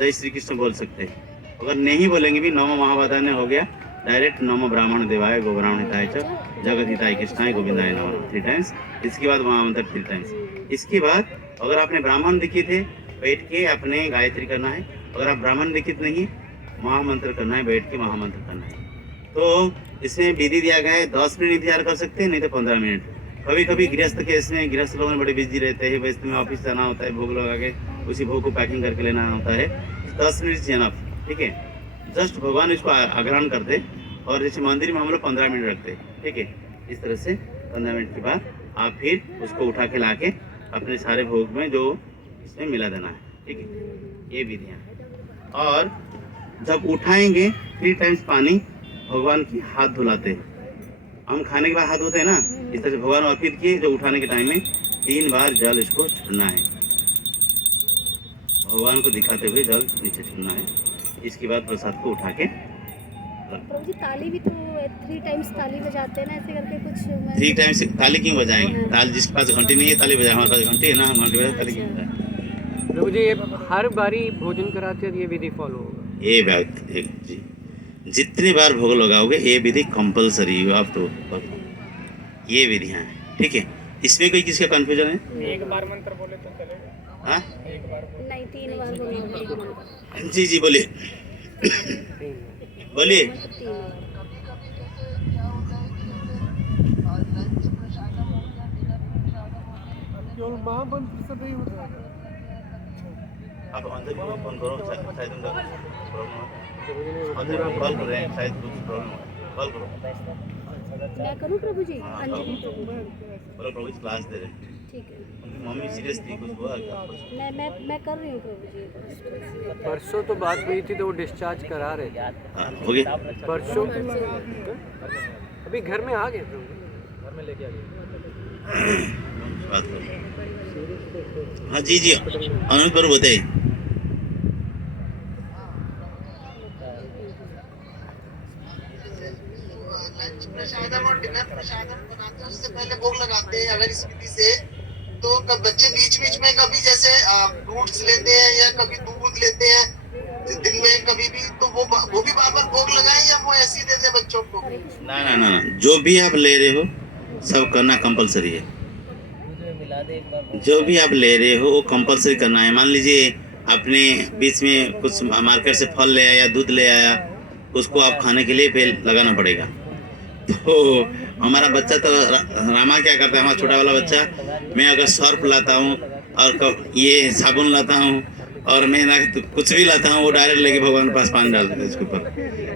जय श्री कृष्ण बोल सकते हैं। अगर नहीं बोलेंगे भी नमो महावदान्य हो गया, डायरेक्ट नमो ब्राह्मण देवाय गो ब्राह्मण हिताय च जगत हिताय कृष्णाय गोविंदाय नमः 3 टाइम्स। इसके बाद महामंत्र 3 टाइम्स। इसके बाद अगर आपने ब्राह्मण दीक्षित है बैठ के अपने गायत्री करना है, अगर आप ब्राह्मण दीक्षित नहीं महामंत्र करना है, बैठ के महामंत्र करना है। तो इसमें विधि दिया गया है 10 मिनट इंतजार कर सकते हैं, नहीं तो 15 मिनट। कभी कभी गृहस्थ के इसमें गृहस्थ लोग बड़े बिजी रहते हैं, वैसे में ऑफिस जाना होता है, भोग लगा के उसी भोग को पैकिंग करके लेना होता है। 10 मिनट से एनफ, ठीक है। जस्ट भगवान इसको आग्रहण करते और जैसे मंदिर में हम लोग 15 मिनट रखते हैं, ठीक है। इस तरह से 15 मिनट के बाद आप फिर उसको उठा के ला के अपने सारे भोग में जो इसमें मिला देना है, ठीक है। ये विधियाँ। और जब उठाएंगे 3 टाइम्स पानी भगवान की हाथ धुलाते हैं। हम खाने के बाद हाथ धोते हैं ना, इस तरह से भगवान अर्पित किए जो उठाने के टाइम में 3 बार जल इसको छोड़ना है, भगवान को दिखाते हुए जल नीचे छोड़ना है। इसके बाद प्रसाद को उठा के प्रभु जी ताली भी तो 3 टाइम्स ताली बजाते हैं ना, ऐसे करके कुछ 3 टाइम्स ताली क्यों बजाएंगे? ताली जिसके पास घंटी नहीं है ताली बजाए, हमारे पास घंटी है ना, हम घंटी बजाए, ताली क्यों बजाए? प्रभु जी ये हर बारी भोजन कराते हैं, ये विधि फॉलो होगा? ये बात जी, जितनी बार भोग लगाओगे ये विधि कंपलसरी है, आप तो ये विधियाँ हैं, ठीक है। इसमें कोई किसी का कंफ्यूजन है? एक बार मंत्र बोले तो चलेगा? हाँ नहीं 3 बार बोलो। जी जी बोलिए बोलिए। केवल महामंत्र से नहीं होता है। आप अंदर को फोन करो, शायद उनका प्रॉब्लम अंदर में कॉल कर रहे हैं, शायद कुछ प्रॉब्लम है, कॉल करो। मैं करूं प्रभु जी? अंजलि प्रभु बोलो प्रभु जी क्लास दे रहे हैं, ठीक है। उनकी मम्मी सीरियस थी, कुछ हुआ क्या? मैं कर रही हूँ प्रभु जी। परसों तो बात हुई थी तो वो डिस्चार्ज करा रहे थे। हाँ, हो गया। परसों अभी घर में आ गए प्रभु जी, घर में लेके आ गए। बात करो। हाँ जी जी अनुज पर बताइए। लंच प्रसादम और डिनर प्रसादम बनाते हैं, उससे पहले भोग लगाते हैं। अगर इस विधि से तो बच्चे बीच बीच में कभी जैसे फ्रूट्स लेते हैं या कभी दूध लेते हैं दिन में कभी भी, तो वो भी बार बार भोग लगाएं या वो ऐसे ही दे दे बच्चों को? ना ना ना, जो भी आप ले रहे हो सब करना कंपलसरी है। जो भी आप ले रहे हो वो कंपलसरी करना है। मान लीजिए आपने बीच में कुछ मार्केट से फल ले आया, दूध ले आया, उसको आप खाने के लिए पहले लगाना पड़ेगा। तो हमारा बच्चा तो रामा क्या करता है, हमारा छोटा वाला बच्चा, मैं अगर सर्फ लाता हूँ और ये साबुन लाता हूँ और मैं ना तो कुछ भी लाता हूँ, वो डायरेक्ट लेके भगवान के पास पानी डाल देता है, इसके ऊपर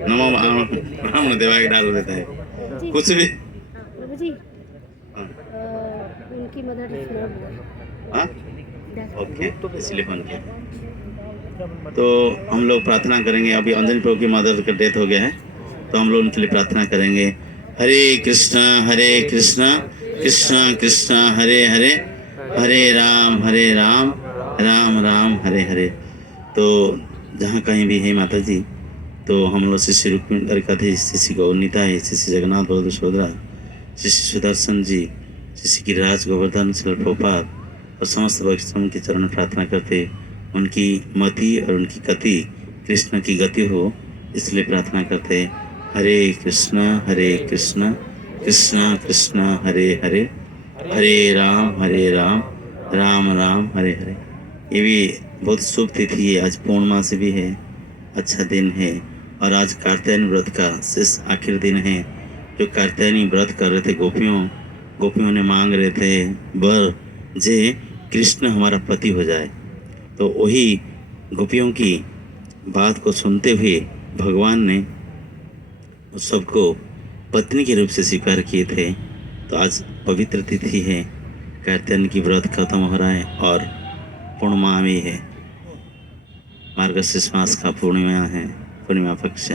नमो ब्राह्मण देवाय डाल देता है, कुछ भी। प्रभु जी उनकी मदर हाँ ओके, इसलिए फोन किया। तो हम लोग प्रार्थना करेंगे। अभी अंजलि प्रभु की मदर का डेथ हो गया है, तो हम लोग उनके लिए प्रार्थना करेंगे। हरे कृष्णा कृष्ण कृष्ण हरे हरे, हरे राम राम राम हरे हरे। तो जहाँ कहीं भी है माता जी, तो हम लोग श्री रुक्मिणी द्वारिकाधीश, श्री गौरनीता है, श्री जगन्नाथ बलदेव सुभद्रा, श्री सुदर्शन जी, श्री गिरिराज गोवर्धन श्री प्रभुपाद और समस्त वैष्णव के चरण में प्रार्थना करते उनकी मति और उनकी गति कृष्ण की गति हो, इसलिए प्रार्थना करते हैं। हरे कृष्ण कृष्ण कृष्ण हरे हरे, हरे राम राम राम हरे हरे। ये भी बहुत शुभ तिथि है, आज पूर्णिमा से भी है, अच्छा दिन है। और आज कार्तियायनी व्रत का शेष आखिर दिन है। जो कार्तियायनी व्रत कर रहे थे गोपियों ने मांग रहे थे वर जे कृष्ण हमारा पति हो जाए, तो वही गोपियों की बात को सुनते हुए भगवान ने उस सबको पत्नी के रूप से स्वीकार किए थे। तो आज पवित्र तिथि है, कार्तियायनी की व्रत खत्म हो रहा है और पूर्णिमा भी है, मार्गशीर्ष मास का पूर्णिमा है, पूर्णिमा पक्ष।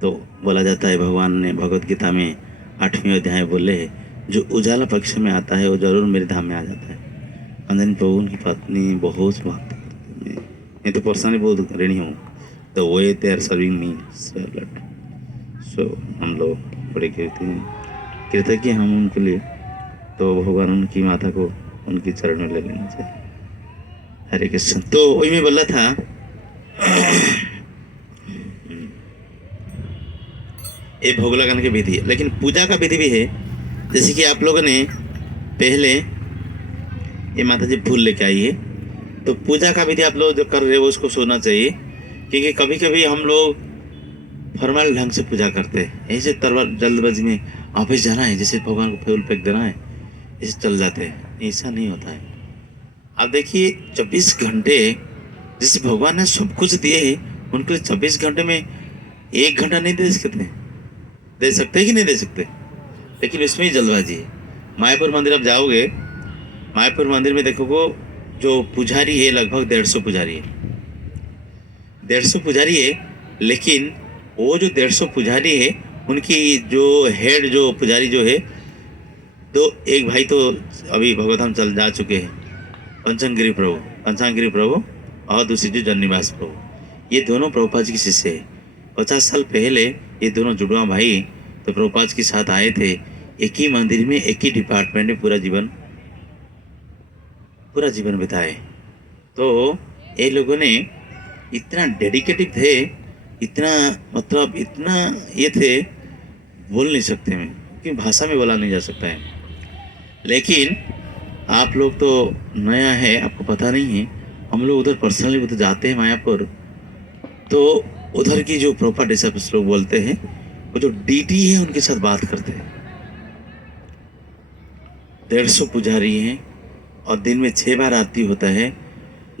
तो बोला जाता है, भगवान ने भगवत गीता में 8वें अध्याय बोले, जो उजाला पक्ष में आता है वो जरूर मेरे धाम में आ जाता है। अंजनी प्रभु की पत्नी बहुत भक्त, मैं तो पर्सनली बहुत ऋणी हूँ, तो वो they are serving me blood. So हम लोग बड़े कृतज्ञ हम उनके लिए। तो भगवान उनकी माता को उनकी चरण में ले लेना चाहिए। हरे कृष्ण। तो वही मैं बोला था ये भोग लगाने की विधि है। लेकिन पूजा का विधि भी है, जैसे कि आप लोगों ने पहले ये माता जी फूल लेके आई है, तो पूजा का विधि आप लोग जो कर रहे हो उसको सोचना चाहिए, क्योंकि कभी कभी हम लोग फॉर्मल ढंग से पूजा करते हैं, ऐसे तरवा जल्दबाजी में ऑफिस जाना है, जैसे भगवान को फूल फेंक देना है, ऐसे चल जाते हैं। ऐसा नहीं होता है। आप देखिए 24 घंटे जैसे भगवान ने सब कुछ दिए हैं, उनके लिए 24 घंटे में 1 घंटा नहीं दे सकते, दे सकते हैं कि नहीं दे सकते, लेकिन इसमें ही जल्दबाजी है। मायापुर मंदिर आप जाओगे, मायापुर मंदिर में देखोगे जो पुजारी है लगभग 150 पुजारी है, 150 पुजारी है। लेकिन वो जो 150 पुजारी है उनकी जो हेड जो पुजारी जो है, तो एक भाई तो अभी भगवतधाम चल जा चुके हैं, पंचंगिरी प्रभु और दूसरी जो जन्निवास प्रभु, ये दोनों प्रभुपाद जी के शिष्य है। 50 साल पहले ये दोनों जुड़वा भाई तो प्रभुपाद के साथ आए थे, एक ही मंदिर में एक ही डिपार्टमेंट में पूरा जीवन बिताए। तो ये लोगों ने इतना डेडिकेटिव थे, इतना मतलब इतना ये थे, बोल नहीं सकते मैं, क्योंकि भाषा में बोला नहीं जा सकता है। लेकिन आप लोग तो नया है, आपको पता नहीं है। हम लोग उधर पर्सनली उधर जाते हैं मायापुर, तो उधर की जो प्रॉपर्टी सब लोग बोलते हैं, वो जो डीटी है उनके साथ बात करते हैं। 150 पुजारी हैं और दिन में 6 बार आरती होता है।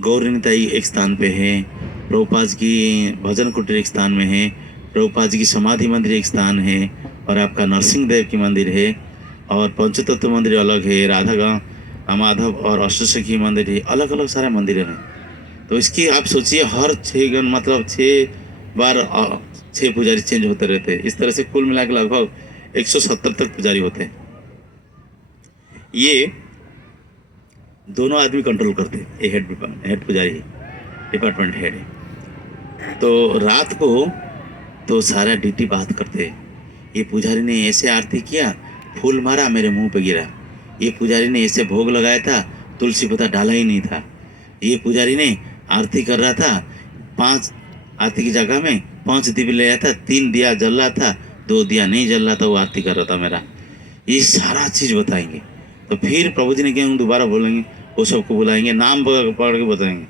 गौरीनिताई एक स्थान पे है, प्रभुपाद की भजन कुटीर एक स्थान में है, प्रभुपाद जी की समाधि मंदिर एक स्थान है, और आपका नरसिंह देव की मंदिर है, और पंचतत्व मंदिर अलग है, राधा माधव और अष्टसखी मंदिर है, अलग अलग सारे मंदिर हैं। तो इसकी आप सोचिए हर 6 मतलब 6 बार 6 पुजारी चेंज होते रहते हैं। इस तरह से कुल मिला के लगभग 170 तक पुजारी होते हैं। ये दोनों आदमी कंट्रोल करते हैं, ये हेड पुजारी डिपार्टमेंट हेड है। तो रात को तो सारा डीटी बात करते हैं, ये पुजारी ने ऐसे आरती किया, फूल मारा मेरे मुंह पे गिरा, ये पुजारी ने ऐसे भोग लगाया था, तुलसी पत्ता डाला ही नहीं था, ये पुजारी ने आरती कर रहा था, 5 आरती की जगह में 5 दीप ले आया था, 3 दिया जल रहा था, 2 दिया नहीं जल रहा था, वो आरती कर रहा था मेरा। ये सारा चीज़ बताएंगे। तो फिर प्रभु जी ने क्या दोबारा बोलेंगे, वो सबको बुलाएंगे, नाम पकड़ के बताएंगे।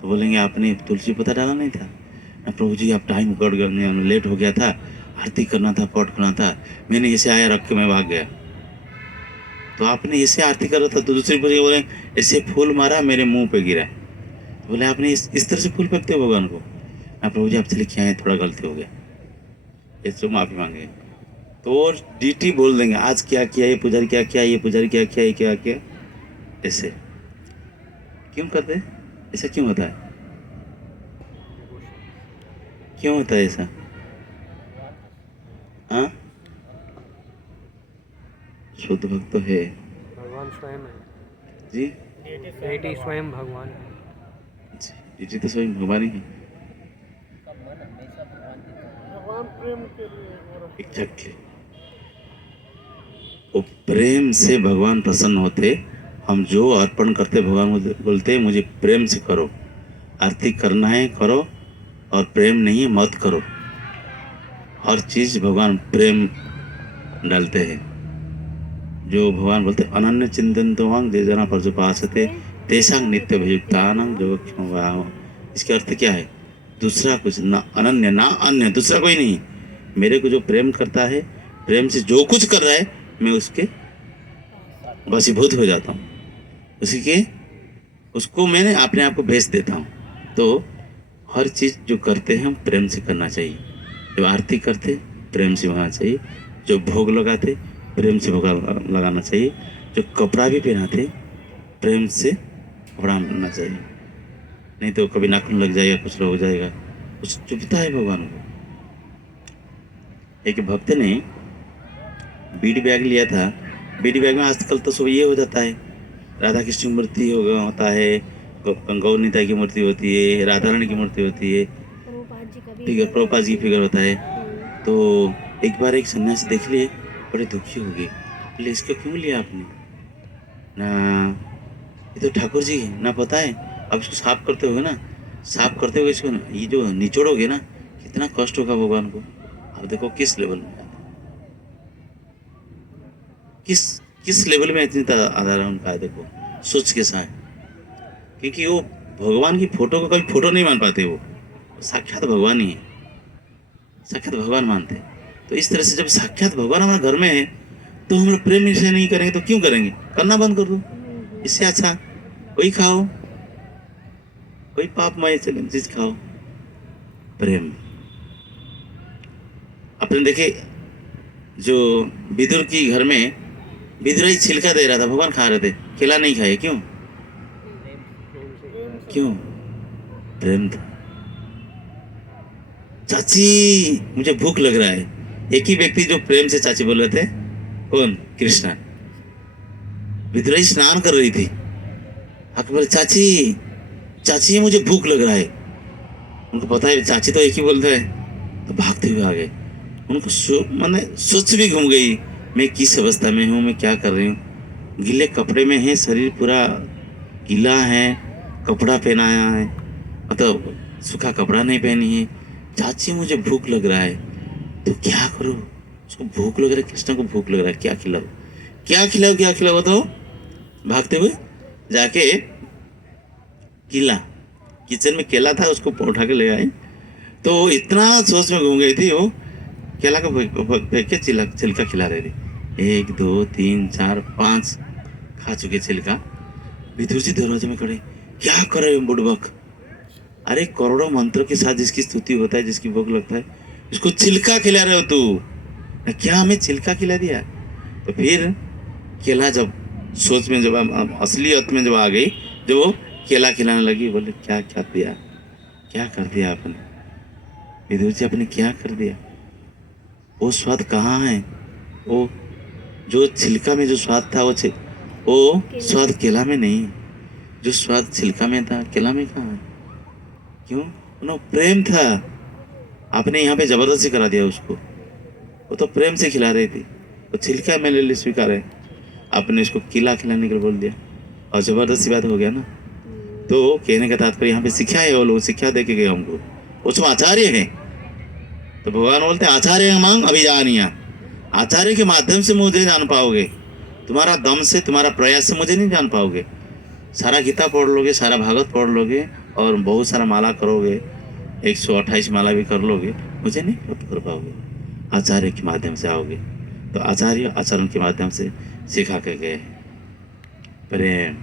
तो बोलेंगे आपने तुलसी पत्ता डाला नहीं था ना प्रभु जी, आप टाइम कट गया, लेट हो गया था, आरती करना था, पट करना था, मैंने ऐसे आया रख के मैं भाग गया। तो आपने ऐसे आरती कर रहा था, तो दूसरी पूरी बोले ऐसे फूल मारा मेरे मुंह पे गिरा। तो बोले आपने इस तरह से फूल फेंकते हो भगवान को ना प्रभु जी, आपसे लिखे आए, थोड़ा गलती हो गया, इसको माफ़ी मांगे। तो डीटी बोल देंगे आज क्या किया, ये पुजारी क्या किया, ये पुजारी क्या किया, ये क्या किया। ऐसे क्यों करते, ऐसा क्यों होता है, क्यों होता है ऐसा? हाँ, शुद्ध भक्त तो है, भगवान स्वयं है जी, बेटी स्वयं भगवान है। डीटी तो स्वयं भगवान ही है। एग्जैक्टली, वो प्रेम से भगवान प्रसन्न होते। हम जो अर्पण करते भगवान को बोलते मुझे प्रेम से करो, आरती करना है करो, और प्रेम नहीं है मत करो। हर चीज़ भगवान प्रेम डालते हैं। जो भगवान बोलते अनन्य चिंतन तो हम जे जना पर जो पासते तेसांग नित्य भयुक्तानंग जो क्षमा। इसके अर्थ क्या है? दूसरा कुछ ना, अनन्य ना अन्य, दूसरा कोई नहीं। मेरे को जो प्रेम करता है, प्रेम से जो कुछ कर रहा है, मैं उसके वशीभूत हो जाता हूँ, उसको मैंने अपने आप को भेज देता हूँ। तो हर चीज़ जो करते हैं हम प्रेम से करना चाहिए। जो आरती करते प्रेम से होना चाहिए, जो भोग लगाते प्रेम से भोग लगाना चाहिए, जो कपड़ा भी पहनाते प्रेम से कपड़ा पहनना चाहिए। नहीं तो कभी नाखून लग जाएगा, कुछ हो जाएगा, कुछ चुभता है भगवान को। एक भक्त ने बीडी बैग लिया था, बीडी बैग में आजकल तो सब ये हो जाता है, राधा कृष्ण की मूर्ति होता है, गौरनीता की मूर्ति होती है, राधा रानी की मूर्ति होती है, फिगर प्रभुपाद जी की फिगर होता है। तो एक बार एक सन्यासी देख लिए, बड़े दुखी हो गए, बोले इसको क्यों लिया आपने? ना ये तो ठाकुर जी है, ना पता है, अब इसको साफ करते होगे ना, साफ करते हुए इसको ये जो निचोड़ोगे ना, कितना कष्ट होगा भगवान को। आप देखो किस लेवल में, किस लेवल में इतनी आधार उनका है, देखो सोच के साथ। क्योंकि वो भगवान की फोटो को कभी फोटो नहीं मान पाते, वो साक्षात भगवान ही है, साक्षात भगवान मानते। तो इस तरह से जब साक्षात भगवान हमारे घर में है तो हम लोग प्रेम से नहीं करेंगे तो क्यों करेंगे? करना बंद कर दो। इससे अच्छा कोई खाओ, कोई पापमय चीज खाओ, प्रेम। अपने देखे जो विदुर की घर में विदुर ही छिलका दे रहा था, भगवान खा रहे थे, केला नहीं खाए, क्यों? क्यों? प्रेम था। चाची मुझे भूख लग रहा है, एक ही व्यक्ति जो प्रेम से चाची बोल रहे थे, कौन? कृष्णा। विदुर स्नान कर रही थी, आके बोले चाची चाची मुझे भूख लग रहा है। उनको पता है चाची तो एक ही बोलते हैं, तो भागते हुए आ गए। उनको मैंने सोच भी घूम गई, मैं किस अवस्था में हूँ, मैं क्या कर रही हूँ। गीले कपड़े में है, शरीर पूरा गीला है, कपड़ा पहनाया है, मतलब सूखा कपड़ा नहीं पहनी है। चाची मुझे भूख लग रहा है, तो क्या करो? उसको भूख लग रहा है, कृष्ण को भूख लग रहा है, क्या खिलाओ क्या खिलाओ क्या खिलाओ बताओ। भागते हुए जाके केला, किचन में केला था, उसको उठा के ले आए। तो इतना सोच में घूम गई थी, वो केला को फेंक के छिलका खिला रही थी। 1 2 3 4 5 खा चुके छिलका। विदुर जी दरवाजे में खड़े, क्या कर रहे हो बुड़बक? अरे करोड़ों मंत्र के साथ जिसकी स्तुति होता है, जिसकी भोग लगता है, उसको छिलका खिला रहे हो तू, क्या हमें छिलका खिला दिया? तो फिर केला जब सोच में, जब असलियत में जब आ गई, जब वो केला खिलाने लगी, बोले क्या क्या दिया, क्या कर दिया आपने? विदुर जी आपने क्या कर दिया? वो स्वाद कहाँ है? वो जो छिलका में जो स्वाद था, वो स्वाद केला में नहीं, जो स्वाद छिलका में था केला में कहाँ है? क्यों? ना प्रेम था। आपने यहाँ पे जबरदस्ती करा दिया उसको, वो तो प्रेम से खिला रही थी, वो छिलका मेरे लिए स्वीकार है, आपने इसको केला खिलाने के लिए बोल दिया, और जबरदस्ती बात हो गया ना। तो कहने का तात्पर्य यहाँ पे शिक्षा है, वो लोग शिक्षा दे के गए हमको, उसमें आचार्य है। तो भगवान बोलते हैं आचार्य मांग अभिजानिया, आचार्य के माध्यम से मुझे जान पाओगे, तुम्हारा दम से, तुम्हारा प्रयास से मुझे नहीं जान पाओगे। सारा गीता पढ़ लोगे, सारा भागवत पढ़ लोगे, और बहुत सारा माला करोगे, 128 माला भी कर लोगे, मुझे नहीं प्राप्त कर पाओगे। आचार्य के माध्यम से आओगे। तो आचार्य आचरण के माध्यम से सिखा के गए हैं प्रेम।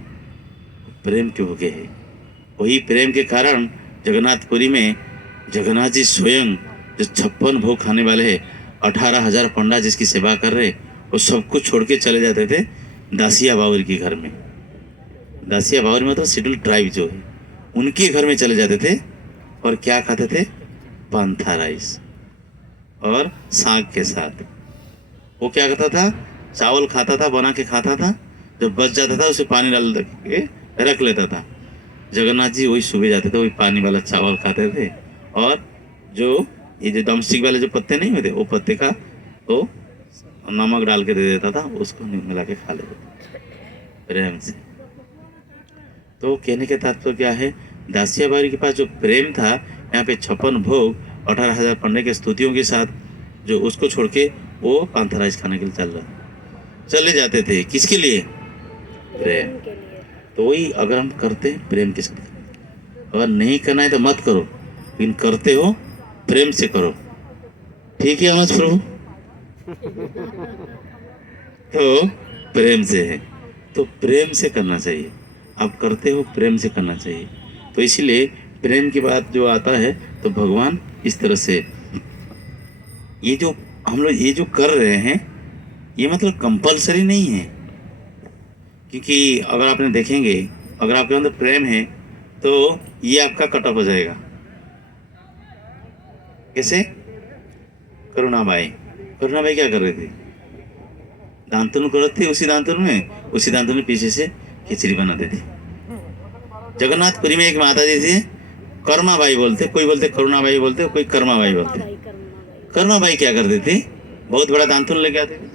प्रेम के हो गए है, वही प्रेम के कारण जगन्नाथपुरी में जगन्नाथ जी स्वयं जो 56 भोग खाने वाले हैं, 18,000 पंडा जिसकी सेवा कर रहे, वो सब कुछ छोड़ के चले जाते थे दासिया बाउरी के घर में। दासिया बाउरी में तो शेड्यूल ट्राइब जो है, उनके घर में चले जाते थे, और क्या खाते थे? पांथा राइस और साग के साथ। वो क्या करता था? चावल खाता था, बना के खाता था, जब बच जाता था उसे पानी डाल के रख लेता था। जगन्नाथ जी वही सुबह जाते थे, वही पानी वाला चावल खाते थे, और जो ये जो दमस्टिक वाले जो पत्ते नहीं होते, वो पत्ते का तो नमक डाल के दे देता था, उसको मिला के खा लेते थे प्रेम से। तो कहने के तात्पर्य क्या है? दासिया बाई के पास जो प्रेम था, यहाँ पे 56 भोग 18,000 पंडे के स्तुतियों के साथ, जो उसको छोड़ के वो पांथा राइस खाने के लिए चले जाते थे। किसके लिए? प्रेम के लिए। तो वही अगर हम करते हैं प्रेम के साथ, अगर नहीं करना है तो मत करो, लेकिन करते हो प्रेम से करो। ठीक है अमज प्रभु? तो प्रेम से है, तो प्रेम से करना चाहिए। आप करते हो प्रेम से करना चाहिए। तो इसीलिए प्रेम की बात जो आता है, तो भगवान इस तरह से ये जो हम लोग ये जो कर रहे हैं, ये मतलब कंपलसरी नहीं है। क्योंकि अगर आपने देखेंगे, अगर आपके अंदर प्रेम है तो ये आपका कट ऑफ हो जाएगा। कैसे? करुणाबाई क्या कर रही थी? दांतन कर रही थी, उसी दांतन में पीछे से खिचड़ी बनाते थे। जगन्नाथपुरी में एक माता जी थी, कर्माबाई बोलते, कोई बोलते करुणाबाई बोलते, कोई कर्माबाई बोलते। कर्माबाई क्या करती थी? बहुत बड़ा दांतुन लेके आते थे।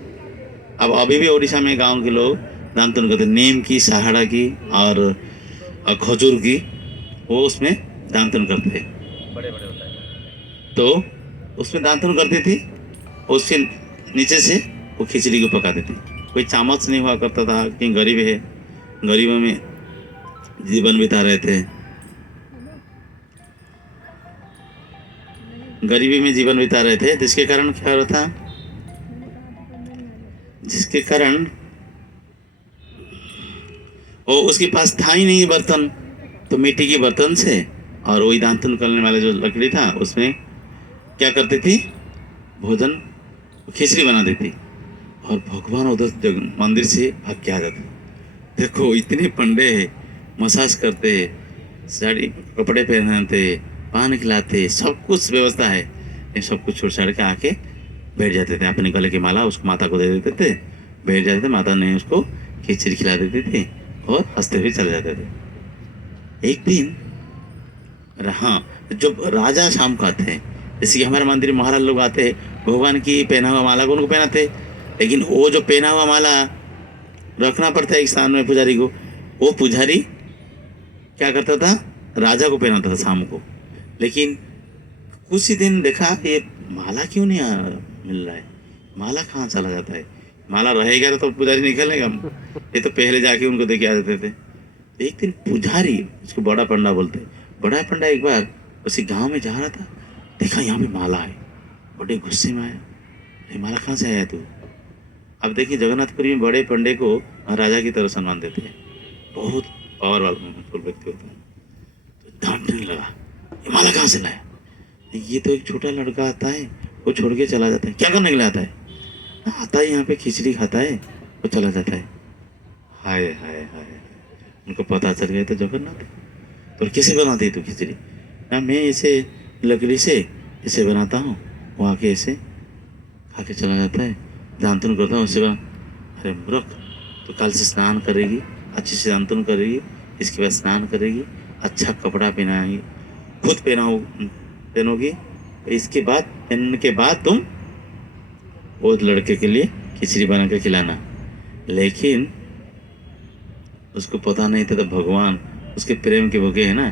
अब अभी भी उड़ीसा में गांव के लोग दांतुन करते, नीम की, सहाड़ा की और खजूर की, वो उसमें दान करते, बड़े बड़े होता है। तो उसमें दान करती थी, उसके नीचे से वो खिचड़ी को पकाती थी। कोई चामच नहीं हुआ करता था, कि गरीब है, गरीबों में जीवन बिता रहे थे, गरीबी में जीवन बिता रहे थे, जिसके कारण क्या हो रहा था, जिसके कारण वो उसके पास था ही नहीं बर्तन, तो मिट्टी के बर्तन से और वही दांतन करने वाला जो लकड़ी था उसमें क्या करती थी, भोजन खिचड़ी बना देती, और भगवान उधर मंदिर से भाग के आ जाते। देखो इतने पंडे मसाज करते, साड़ी कपड़े पहनाते, पान खिलाते, सब कुछ व्यवस्था है, ये सब कुछ छोड़ छाड़ के आके बैठ जाते थे, अपने गले की माला उसको माता को दे देते थे, बैठ जाते थे, माता ने उसको खिचड़ी खिला देती थी और हंसते हुए चले जाते थे। एक दिन हाँ, जब राजा शाम को आते हैं, जैसे कि हमारे मंदिर में महाराज लोग आते हैं, भगवान की पहना हुआ माला को उनको पहनाते, लेकिन वो जो पहना हुआ माला रखना पड़ता है एक स्थान में पुजारी को, वो पुजारी क्या करता था, राजा को पहनाता था शाम को। लेकिन कुछ ही दिन देखा ये माला क्यों नहीं मिल रहा है, माला कहाँ चला जाता है, माला रहेगा तो पुजारी निकलेगा, ये तो पहले जाके उनको दे के आ जाते थे। एक दिन पुजारी, उसको बड़ा पंडा बोलते, बड़ा पंडा एक बार उसी गांव में जा रहा था, देखा यहाँ पे माला है, बड़े गुस्से में आया, ये माला कहाँ से आया तू। अब देखिए जगन्नाथपुरी में बड़े पंडे को राजा की तरह सम्मान देते हैं, बहुत पावर वाला व्यक्ति होता है, तो डांटने लगा, ये माला कहाँ से लाया, ये तो एक छोटा लड़का आता है, वो छोड़ के चला जाता है, क्या करने के लिए आता है, आता है यहाँ पे खिचड़ी खाता है, वो चला जाता है। हाय हाय हाय, उनको पता चल गया तो जगन्नाथ, तो कैसे बनाती है तू खिचड़ी, मैं इसे लकड़ी से इसे बनाता हूँ, वो आके ऐसे खा के चला जाता है, दांतन करता हूँ उससे बना। अरे मूर्ख, तो कल से स्नान करेगी, अच्छे से दांतन करेगी, इसके बाद स्नान करेगी, अच्छा कपड़ा पहनाएगी, खुद पहनोगी, इसके बाद पहनने के बाद तुम वो लड़के के लिए खिचड़ी बना के खिलाना। लेकिन उसको पता नहीं था, तो भगवान उसके प्रेम के भोगे है ना,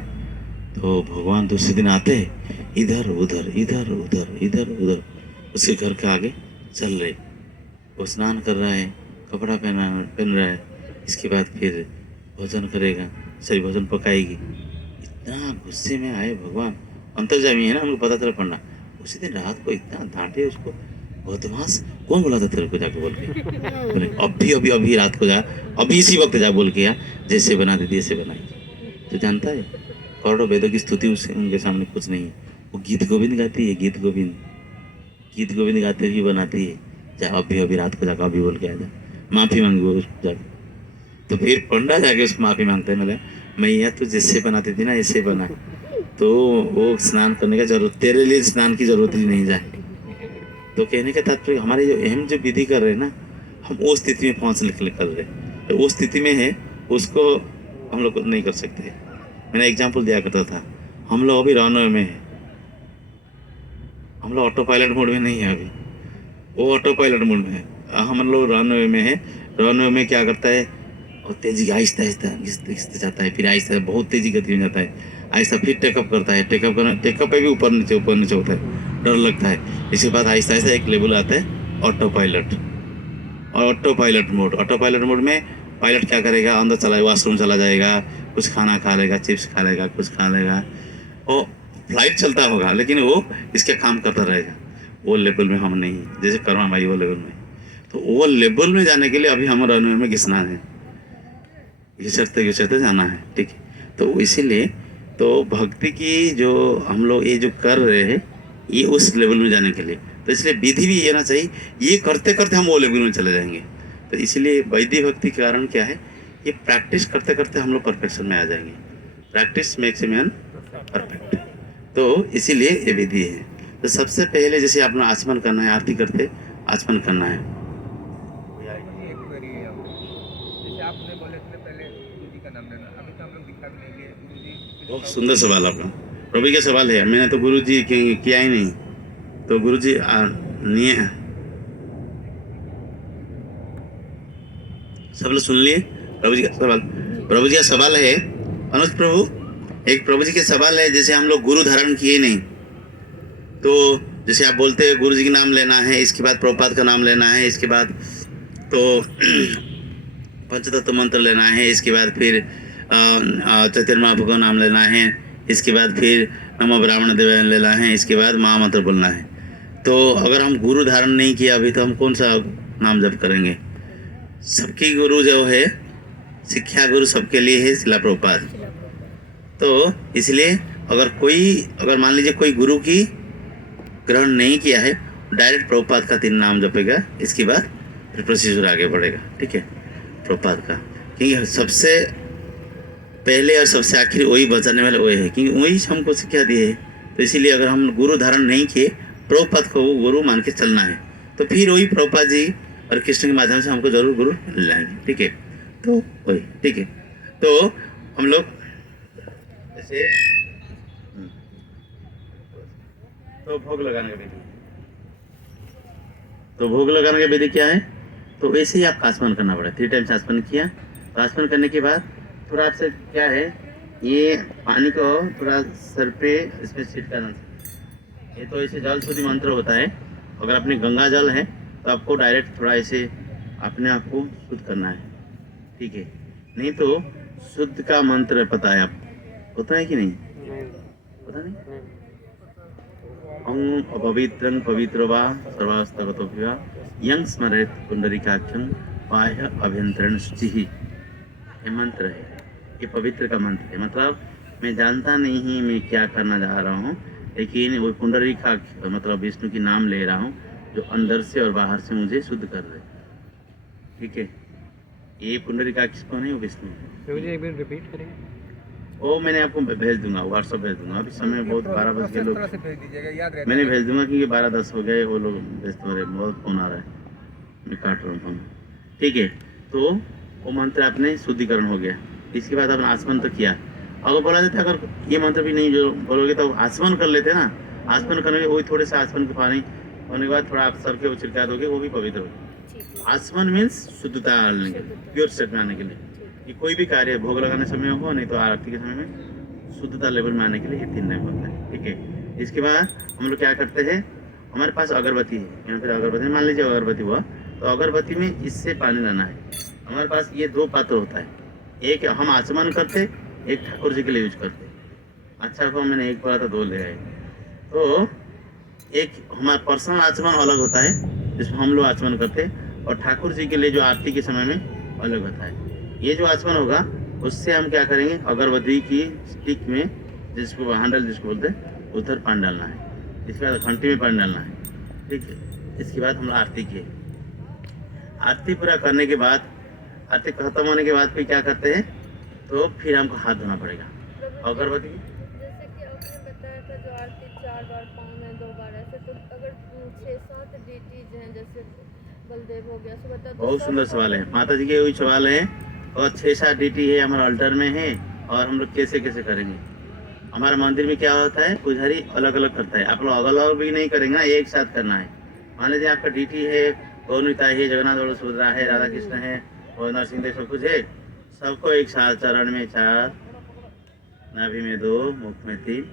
तो भगवान दूसरे दिन आते, इधर उधर इधर उधर इधर उधर उसके घर के आगे चल रहे, वो स्नान कर रहा है, कपड़ा पहन रहा है, इसके बाद फिर भोजन करेगा, सही भोजन पकाएगी। इतना गुस्से में आए भगवान, अंतर्जामी है ना, उनको पता चला पड़ना, उसी दिन रात को इतना डांटे उसको, बदमाश, कौन बोला था तेरे को जाके बोल के, बोले अभी अभी अभी रात को जा, अभी इसी वक्त जा बोल के या, जैसे बना देती ऐसे बनाई। तो जानता है करोड़ों वेदों की स्तुति उससे उनके सामने कुछ नहीं है, वो गीत गोविंद गाती है, गीत गोविंद गाते हुए बनाती है, जा अभी अभी रात को जाकर अभी बोल के आ जा, माफ़ी मांगी वो जाके। तो फिर पंडा जाके उसको माफ़ी मांगते हैं, मतलब मैया तू जैसे बनाती थी ना ऐसे बना, तो वो स्नान करने का जरूरत, तेरे लिए स्नान की जरूरत ही नहीं जाए। तो कहने का तात्पर्य हमारे जो अहम जो विधि कर रहे हैं ना, हम वो स्थिति में पहुँच निकल कर रहे हैं, तो वो स्थिति में है उसको हम लोग नहीं कर सकते। मैंने एग्जाम्पल दिया करता था, हम लोग अभी रनवे में है, हम लोग ऑटो पायलट मोड में नहीं है अभी, वो ऑटो पायलट मोड में है, हम लोग रनवे में है। रनवे में क्या करता है, और तेजी आहिस्ता आहिस्ता घिसते जाता है, फिर आहिस्ता बहुत तेजी गति में जाता है, आहिस्ता फिर टेकअप करता है, टेकअप पे भी ऊपर नीचे होता है, डर लगता है। इसके बाद आहिस्ता आहिस्ता एक लेवल आता है ऑटो पायलट, और ऑटो पायलट मोड में पायलट क्या करेगा, अंदर चला वॉशरूम चला जाएगा, कुछ खाना खा लेगा, चिप्स खा लेगा, कुछ खा लेगा, और फ्लाइट चलता होगा लेकिन वो इसका काम करता रहेगा। वो लेवल में हम नहीं, जैसे करमा भाई वो लेवल में, तो वो लेवल में जाने के लिए अभी हम रनवे में घिसना है, घिसरते जाना है, ठीक है। तो इसीलिए तो भक्ति की जो हम लोग ये जो कर रहे हैं, ये उस लेवल में जाने के लिए, तो इसलिए विधि भी ये ना चाहिए, ये करते करते हम वो लेवल में चले जाएंगे। तो इसलिए वैदिक भक्ति के कारण क्या है, ये प्रैक्टिस करते करते हम लोग परफेक्शन में आ जाएंगे, practice makes a man perfect. तो इसीलिए ये विधि है। तो सबसे पहले जैसे आपने आचमन करना है, आरती करते आचमन करना है। जैसे आपने बोले थे पहले गुरु जी का नाम लेना, अभी तो हम लोग दीक्षा भी नहीं लिए गुरु जी। बहुत सुंदर सवाल आपका, प्रभु का सवाल है, मैंने तो गुरु जी किया ही नहीं, तो गुरु जी नहीं, सब लोग सुन लिए प्रभु जी का सवाल। प्रभु जी का सवाल है, अनुज प्रभु एक प्रभु जी के सवाल है, जैसे हम लोग गुरु धारण किए नहीं, तो जैसे आप बोलते हैं गुरु जी का नाम लेना है, इसके बाद प्रभुपाद का नाम लेना है, इसके बाद तो पंचतत्व मंत्र लेना है, इसके बाद फिर चैतन्य महाप्रभु का नाम लेना है, इसके बाद फिर नमो ब्राह्मण देव लेना है, इसके बाद महामंत्र बोलना है। तो अगर हम गुरु धारण नहीं किया अभी, तो हम कौन सा नाम जप करेंगे? सबकी गुरु जो है, शिक्षा गुरु सबके लिए है शिला प्रभुपाद। तो इसलिए अगर मान लीजिए कोई गुरु की ग्रहण नहीं किया है, डायरेक्ट प्रभुपाद का 3 नाम जपेगा, इसके बाद फिर प्रोसीजर आगे बढ़ेगा। ठीक है, प्रभुपाद का, क्योंकि सबसे पहले और सबसे आखिर वही बचाने वाले वही है, क्योंकि वही हमको शिक्षा दी है। तो इसीलिए अगर हम गुरु धारण नहीं किए, प्रभुपाद को गुरु मान के चलना है, तो फिर वही प्रभुपाद जी और कृष्ण के माध्यम से हमको जरूर गुरु मिल जाएंगे। ठीक है, तो वही ठीक है। तो हम लोग ऐसे तो भोग लगाने का विधि, तो भोग लगाने का विधि क्या है? तो वैसे ही आपको आसमन करना पड़ेगा। 3 टाइम्स आसमन किया, तो आसमन करने के बाद थोड़ा आपसे क्या है, ये पानी को थोड़ा सर पे इसमें सीट करना। ये तो ऐसे जल शुद्धि मंत्र होता है। अगर अपने गंगा जल है तो आपको डायरेक्ट थोड़ा ऐसे अपने आप को शुद्ध करना है। ठीक है, नहीं तो शुद्ध का मंत्र पता है आपको, होता है कि नहीं? पता नहीं। ओम अपवित्रं पवित्रो वा सर्वास्तगतोऽपि वा यं स्मरेत् पुंडरीकाक्षं बाह्य अभ्यंतरण शुचिः। ये मंत्र है, ये पवित्र का मंत्र है। मतलब मैं जानता नहीं मैं क्या करना चाह रहा हूँ, लेकिन वो पुंडरीकाक्ष मतलब विष्णु की नाम ले रहा हूँ, जो अंदर से और बाहर से मुझे शुद्ध कर रहे। ठीक है, ये पुंडरीकाक्ष कौन है? वो विष्णु है। एक बार रिपीट करेंगे। वो मैंने आपको भेज दूंगा, व्हाट्सअप भेज दूंगा। अभी समय बहुत 12 बज के लोग मैंने भेज दूंगा, क्योंकि 12-10 हो गए, वो लोग व्यस्त हो रहे, बहुत फोन आ रहा है, मैं काट रहा हूँ। ठीक है, तो वो मंत्र आपने शुद्धिकरण हो गया। इसके बाद आपने आसमन तो किया। अगर बोला जाता है अगर ये मंत्र भी नहीं जो बोलोगे तो आसमन कर लेते ना, आसमन करने के वही थोड़े से आसमन के पानी होने के बाद थोड़ा आप सर के छिड़का दोगे, वो भी पवित्र होगा। आसमन मीन्स शुद्धता आने के लिए, प्योर स्टेट में आने के लिए। कि कोई भी कार्य भोग लगाने समय हो, नहीं तो आरती के समय में शुद्धता लेवल में आने के लिए ये 3 टाइम होता है। ठीक है, इसके बाद हम लोग क्या करते हैं, हमारे पास अगरबत्ती है, यहाँ फिर अगरबत्ती मान लीजिए अगरबत्ती हुआ, तो अगरबत्ती में इससे पानी लाना है। हमारे पास ये 2 पात्र होता है, एक हम आचमन करते, एक ठाकुर जी के लिए यूज करते। अच्छा को मैंने एक बोला था 2 ले आए। तो एक हमारा पर्सनल आचमन अलग होता है, जिसमें हम लोग आचमन करते, और ठाकुर जी के लिए जो आरती के समय में अलग होता है। ये जो आचमन होगा उससे हम क्या करेंगे, अगरबत्ती की स्टिक में, जिसको हैंडल जिसको बोलते हैं, उधर पानी डालना है। इसके बाद घंटी में पानी डालना है। ठीक है, इसके बाद हम आरती किए। आरती पूरा करने के बाद, आरती खत्म होने के बाद फिर क्या करते हैं, तो फिर हमको हाथ धोना पड़ेगा। अगरबत्ती जैसे कि आपने बताया था जो आरती 4 बार पाँव में 2 बार ऐसे, तो अगर 6-7 डीटीज हैं, जैसे बलदेव हो गया, सुभद्रा, बहुत सुंदर सवाल है माता जी के, वही सवाल है। और 6-7 डीटी है हमारा अल्टर में है, और हम लोग कैसे कैसे करेंगे? हमारे मंदिर में क्या होता है, पुजारी अलग अलग करता है। आप लोग अलग अलग भी नहीं करेंगे ना, एक साथ करना है। मान लीजिए आपका डीटी है, गौरनिताई है, जगन्नाथ बल सुभद्रा है, राधा कृष्ण है और नरसिंह सब कुछ है, सबको एक साथ चरण में 4, नाभि में 2, मुख में 3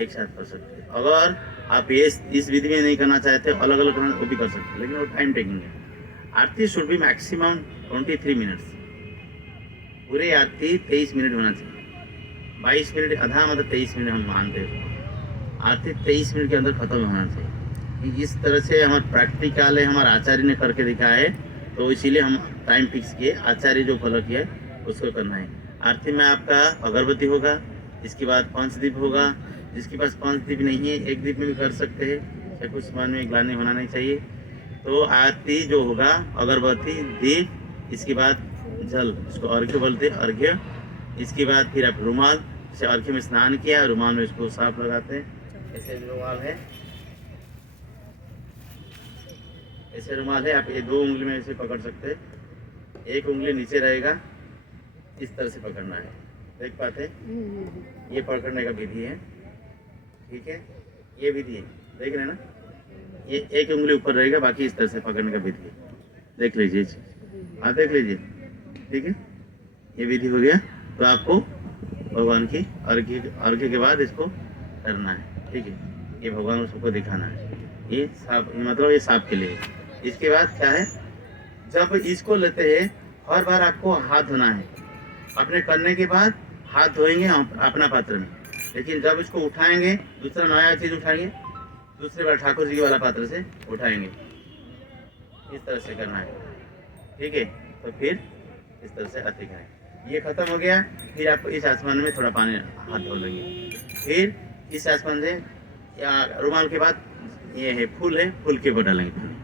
एक साथ कर सकते हैं। अगर आप ये इस विधि में नहीं करना चाहते, अलग अलग करना, वो भी कर सकते हैं, लेकिन वो टाइम टेकिंग है। आरती शुड बी मैक्सिमम 23 मिनट्स। पूरी आरती 23 मिनट होना चाहिए। 22 मिनट आधा, मतलब 23 मिनट हम मानते हैं। आरती 23 मिनट के अंदर खत्म होना चाहिए। इस तरह से हमारा प्रैक्टिकल है, हमारे आचार्य ने करके दिखाया है, तो इसीलिए हम टाइम फिक्स किए। आचार्य जो फॉलो किया है उसको करना है। आरती में आपका अगरबत्ती होगा, इसके बाद पंचदीप होगा। जिसके पास 5 दीप नहीं है, 1 दीप में भी कर सकते हैं, या कुछ सामान में ग्लानि होना नहीं चाहिए। तो आरती जो होगा, अगरबत्ती, दीप, इसके बाद जल, इसको अर्घ्य बोलते हैं, अर्घ्य। इसके बाद फिर आप रुमाल, जैसे अर्घ्य में स्नान किया, रुमाल में इसको साफ लगाते हैं। ऐसे रुमाल है, ऐसे रुमाल है, आप ये 2 उंगली में ऐसे पकड़ सकते हैं। 1 उंगली नीचे रहेगा, इस तरह से पकड़ना है, देख पाते हैं? ये पकड़ने का विधि है। ठीक है, ये विधि है, देख रहे हैं ना? ये 1 उंगली ऊपर रहेगा, बाकी इस तरह से पकड़ने का विधि है। देख लीजिए, हाँ देख लीजिए। ठीक है, ये विधि हो गया। तो आपको भगवान की अर्घ्य के बाद इसको करना है, ठीक है। ये भगवान को सबको दिखाना है, ये सांप मतलब ये सांप के लिए। इसके बाद क्या है, जब इसको लेते हैं हर बार आपको हाथ धोना है। अपने करने के बाद हाथ धोएंगे अपना पात्र में, लेकिन जब इसको उठाएंगे दूसरा नया चीज़ उठाएंगे, दूसरे बार ठाकुर जी वाला पात्र से उठाएंगे। इस तरह से करना है, ठीक है। तो फिर इस तरह से अति करें। ये खत्म हो गया, फिर आप इस आसमान में थोड़ा पानी हाथ धो लेंगे। फिर इस आसमान से या रुमाल के बाद ये है फूल के ऊपर डालेंगे पानी,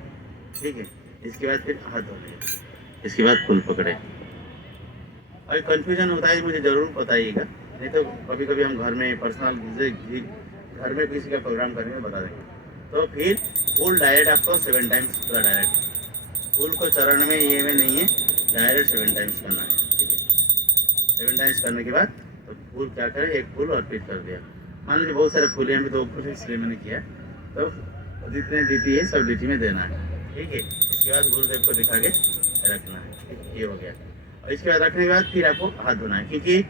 ठीक है। इसके बाद फिर हाथ धो लेंगे, इसके बाद फूल पकड़े। अगर कन्फ्यूजन होता है मुझे ज़रूर बताइएगा, नहीं तो कभी कभी हम घर में पर्सनल घर में किसी का प्रोग्राम करने में बता देंगे। तो फिर फूल डायरेक्ट आपको 7 टाइम्स पूरा डायरेक्ट, फूल को चरण में ये में नहीं है, डायरेक्ट 7 टाइम्स करना है, ठीक है। 7 टाइम्स करने के बाद तो फूल क्या करें, एक फूल अर्पित कर दिया। मान लीजिए बहुत सारे फूल हैं, 2 फूल इसलिए मैंने किया, तो जितने डीटी है सब डीटी में देना है, ठीक है। इसके बाद गुरुदेव को दिखा के रखना है, ये हो गया। और इसके बाद रखने के बाद फिर आपको हाथ धोना है, क्योंकि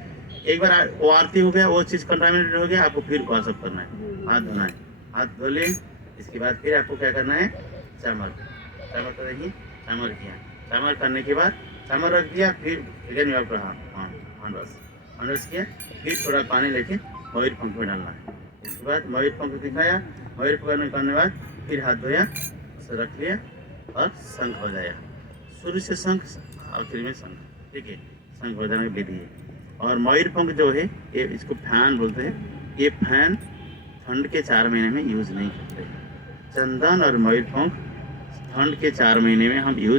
एक बार वो आरती हो गया, वो चीज़ कंटामिनेटेड हो गया, आपको फिर वह सब करना है, हाथ धोना है। हाथ धो लें, इसके बाद फिर आपको क्या करना है, चामर तो देखिए चामर किया, चामर करने के बाद चामर रख दिया, फिर अगेन आपको हैंड वॉश किया, फिर थोड़ा पानी लेके मयूर पंख में डालना है। इसके बाद मयूर पंख दिखाया, मयूर पंख करने के बाद फिर हाथ धोया, उसे रख लिया और शंख बजाया। शुरू से शंख, आखिर में शंख, ठीक है। शंख बजाने की विधि है। और मयूर पंख जो है ये इसको फैन बोलते हैं। ये फैन ठंड के 4 महीने में यूज़ नहीं करते। चंदन और मयूर पंख ठंड के 4 महीने में हम यूज़